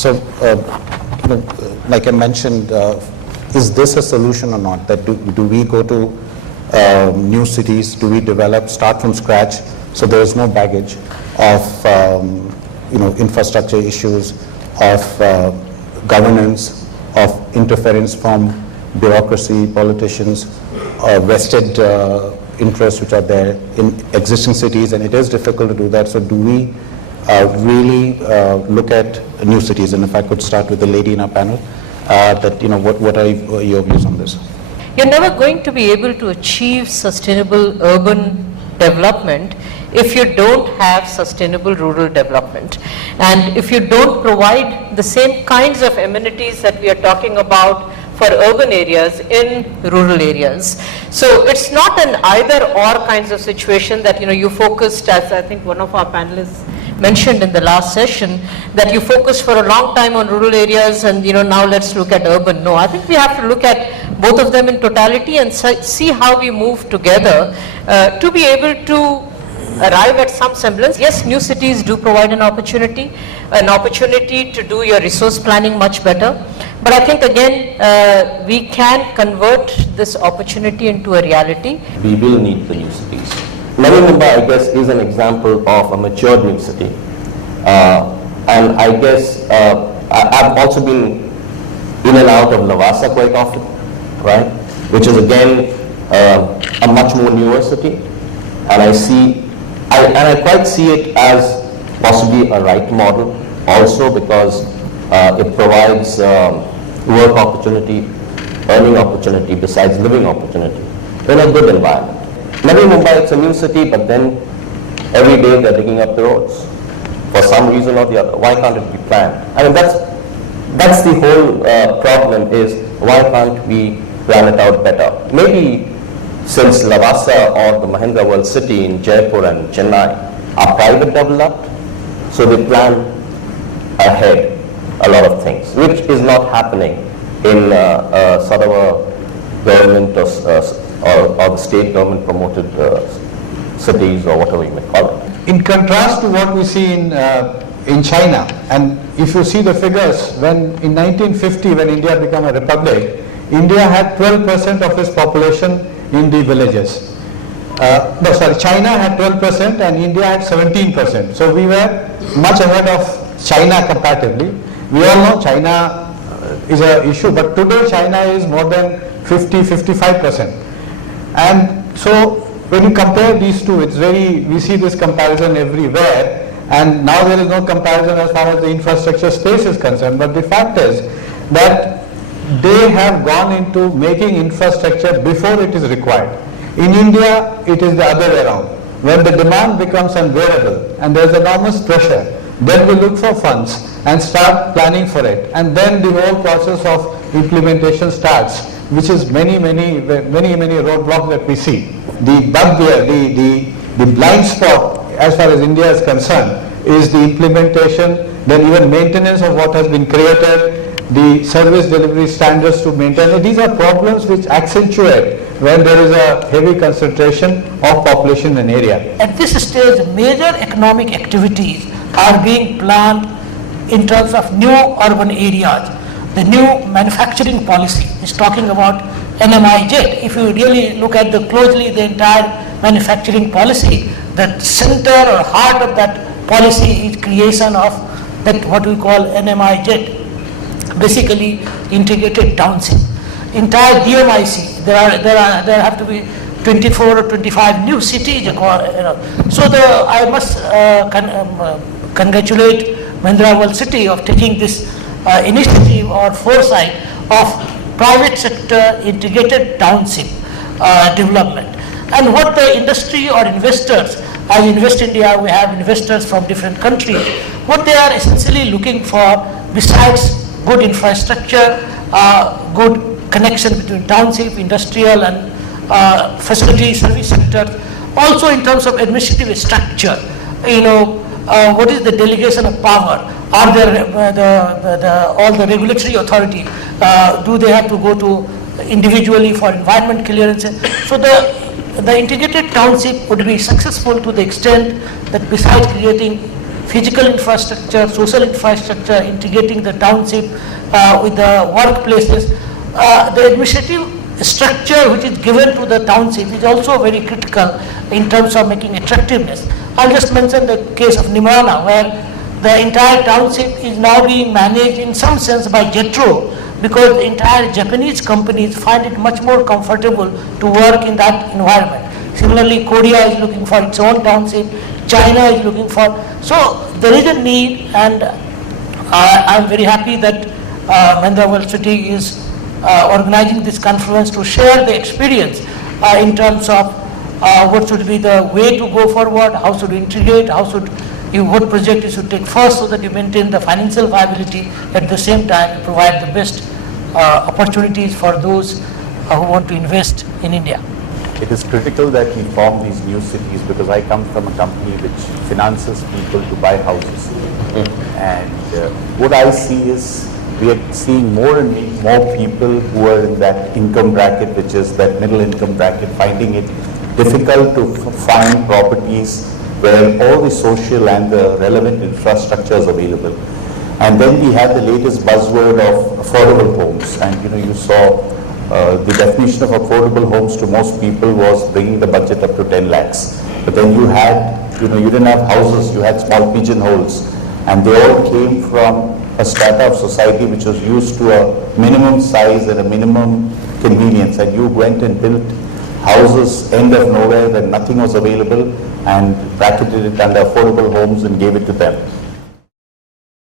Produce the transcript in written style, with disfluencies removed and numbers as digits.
So, like I mentioned, is this a solution or not? That do we go to new cities? Do we start from scratch, so there is no baggage of infrastructure issues, of governance, of interference from bureaucracy, politicians, vested interests which are there in existing cities, and it is difficult to do that. So do we really look at new cities? And if I could start with the lady in our panel, what are your views on this? You're never going to be able to achieve sustainable urban development if you don't have sustainable rural development, and if you don't provide the same kinds of amenities that we are talking about for urban areas in rural areas. So it's not an either or kinds of situation that you focused, as I think one of our panelists mentioned in the last session, that you focused for a long time on rural areas and now let's look at urban. No, I think we have to look at both of them in totality and see how we move together to be able to arrive at some semblance. Yes, new cities do provide an opportunity to do your resource planning much better. But I think again, we can convert this opportunity into a reality. We will need the new cities. Navi Mumbai, I guess, is an example of a matured new city. And I guess I've also been in and out of Lavasa quite often, right? Which is again a much more newer city. And I quite see it as possibly a right model also, because it provides work opportunity, earning opportunity, besides living opportunity in a good environment. Navi Mumbai, it's a new city, but then every day they're digging up the roads for some reason or the other. Why can't it be planned? I mean, that's the whole problem, is why can't we plan it out better? Maybe since Lavasa or the Mahindra World City in Jaipur and Chennai are private developed, so they plan ahead a lot of things, which is not happening in sort of a government or the state government promoted cities, or whatever you may call it. In contrast to what we see in China, and if you see the figures, when in 1950, when India became a republic, India had 12% of its population in the villages. China had 12% and India had 17%. So we were much ahead of China comparatively. We all know China is an issue, but today China is more than 50-55%. And so when you compare these two, we see this comparison everywhere, and now there is no comparison as far as the infrastructure space is concerned. But the fact is that they have gone into making infrastructure before it is required. In India, it is the other way around. When the demand becomes unbearable and there is enormous pressure, then we look for funds and start planning for it. And then the whole process of implementation starts, which is many roadblocks that we see. The bugbear, the blind spot as far as India is concerned is the implementation, then even maintenance of what has been created, the service delivery standards to maintain. These are problems which accentuate when there is a heavy concentration of population in an area. At this stage, major economic activities are being planned in terms of new urban areas. The new manufacturing policy is talking about NMIJ. If you really look at closely the entire manufacturing policy, the center or heart of that policy is creation of that what we call NMIJ, basically integrated township. Entire DMIC, there have to be 24 or 25 new cities. So I must congratulate Mahindra World City of taking this initiative or foresight of private sector integrated township development. And what the industry or investors, as Invest India, we have investors from different countries, what they are essentially looking for, besides good infrastructure, good connection between township, industrial and facility service sector, also in terms of administrative structure, what is the delegation of power? Are there all the regulatory authority? Do they have to go to individually for environment clearance? So the integrated township would be successful to the extent that besides creating physical infrastructure, social infrastructure, integrating the township with the workplaces. The administrative structure which is given to the township is also very critical in terms of making attractiveness. I'll just mention the case of Nimrana, where the entire township is now being managed in some sense by JETRO, because the entire Japanese companies find it much more comfortable to work in that environment. Similarly, Korea is looking for its own township, China is looking for, so there is a need, and I'm very happy that Mahindra World City is organizing this conference to share the experience in terms of what should be the way to go forward, how should you integrate, what project you should take first so that you maintain the financial viability, at the same time you provide the best opportunities for those who want to invest in India. It is critical that we form these new cities, because I come from a company which finances people to buy houses. And what I see is we are seeing more and more people who are in that income bracket, which is that middle income bracket, finding it difficult to find properties where all the social and the relevant infrastructure is available. And then we had the latest buzzword of affordable homes, and you saw the definition of affordable homes to most people was bringing the budget up to 10 lakhs. But then you didn't have houses, you had small pigeonholes, and they all came from a strata of society which was used to a minimum size and a minimum convenience, and you went and built houses end of nowhere where nothing was available and bracketed it under affordable homes and gave it to them.